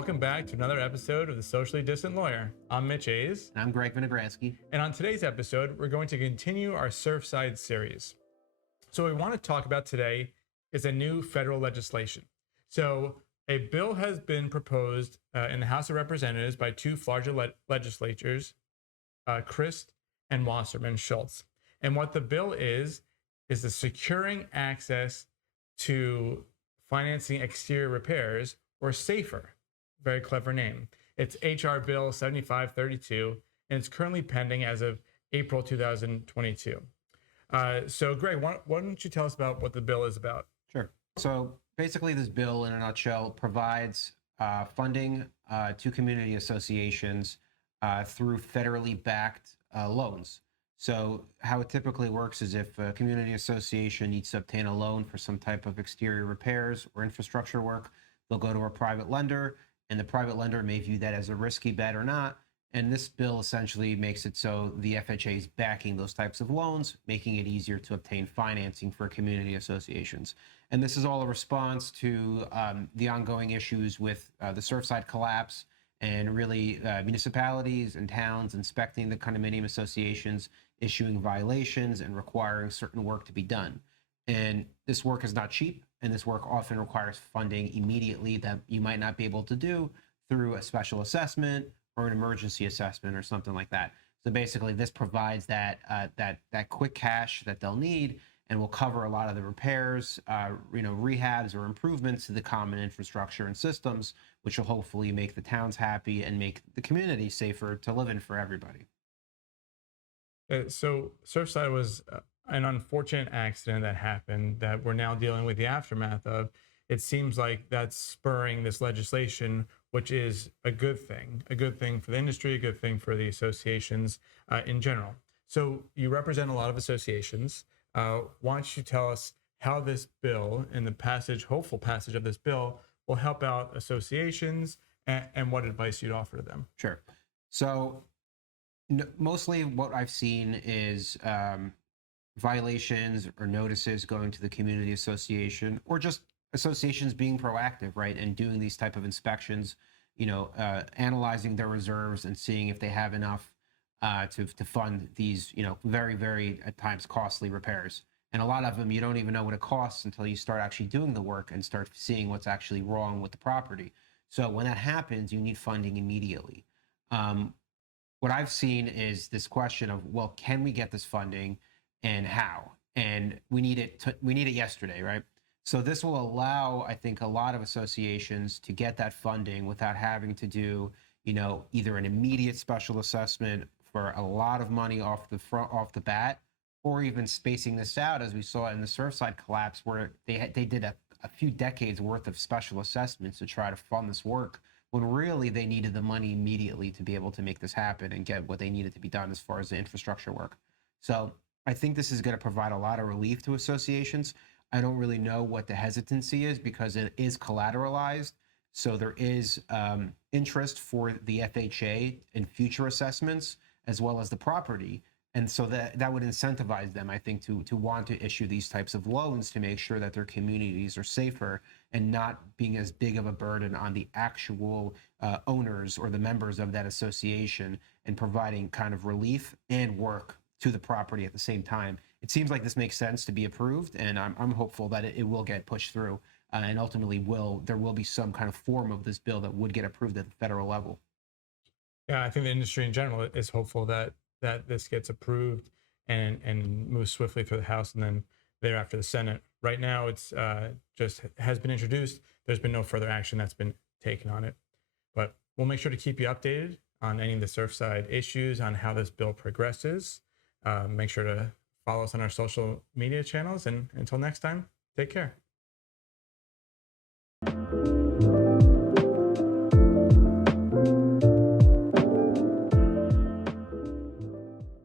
welcome back to another episode of The Socially Distant Lawyer. I'm Mitch Hayes. And I'm Greg Vinogradski. And on today's episode, we're going to continue our Surfside series. So what we want to talk about today is a new federal legislation. So a bill has been proposed in the House of Representatives by two Florida legislators, Christ and Wasserman Schultz. And what the bill is the securing access to financing exterior repairs, or SAFER. Very clever name. It's HR Bill 7532, and it's currently pending as of April 2022. So Greg, why don't you tell us about what the bill is about? Sure. So basically this bill, in a nutshell, provides funding to community associations through federally backed loans. So how it typically works is if a community association needs to obtain a loan for some type of exterior repairs or infrastructure work, they'll go to a private lender, and the private lender may view that as a risky bet or not. And this bill essentially makes it so the FHA is backing those types of loans, making it easier to obtain financing for community associations. And this is all a response to the ongoing issues with the Surfside Collapse, and really municipalities and towns inspecting the condominium associations, issuing violations and requiring certain work to be done. And this work is not cheap, and this work often requires funding immediately that you might not be able to do through a special assessment or an emergency assessment or something like that. So basically this provides that quick cash that they'll need, and will cover a lot of the repairs, rehabs or improvements to the common infrastructure and systems, which will hopefully make the towns happy and make the community safer to live in for everybody. So Surfside was an unfortunate accident that happened that we're now dealing with the aftermath of. It seems like that's spurring this legislation, which is a good thing for the industry, a good thing for the associations in general. So you represent a lot of associations. Why don't you tell us how this bill and the hopeful passage of this bill will help out associations, and what advice you'd offer to them? Sure. So mostly what I've seen is violations or notices going to the community association, or just associations being proactive, right, and doing these type of inspections, analyzing their reserves and seeing if they have enough to fund these, very, very at times costly repairs. And a lot of them, you don't even know what it costs until you start actually doing the work and start seeing what's actually wrong with the property. So when that happens, you need funding immediately. What I've seen is this question of, well, can we get this funding and how? And we need it yesterday, right? So this will allow, I think, a lot of associations to get that funding without having to do, either an immediate special assessment for a lot of money off the bat, or even spacing this out, as we saw in the Surfside Collapse, where they did a few decades worth of special assessments to try to fund this work, when really they needed the money immediately to be able to make this happen and get what they needed to be done as far as the infrastructure work. So I think this is going to provide a lot of relief to associations. I don't really know what the hesitancy is, because it is collateralized. So there is interest for the FHA in future assessments, as well as the property. And so that would incentivize them, I think, to want to issue these types of loans to make sure that their communities are safer and not being as big of a burden on the actual owners or the members of that association, and providing kind of relief and work to the property at the same time. It seems like this makes sense to be approved, and I'm hopeful that it will get pushed through, and ultimately there will be some kind of form of this bill that would get approved at the federal level. Yeah, I think the industry in general is hopeful that this gets approved and moves swiftly through the House, and then thereafter the Senate. Right now, it's just has been introduced. There's been no further action that's been taken on it, but we'll make sure to keep you updated on any of the Surfside issues, on how this bill progresses. Make sure to follow us on our social media channels, and until next time, take care.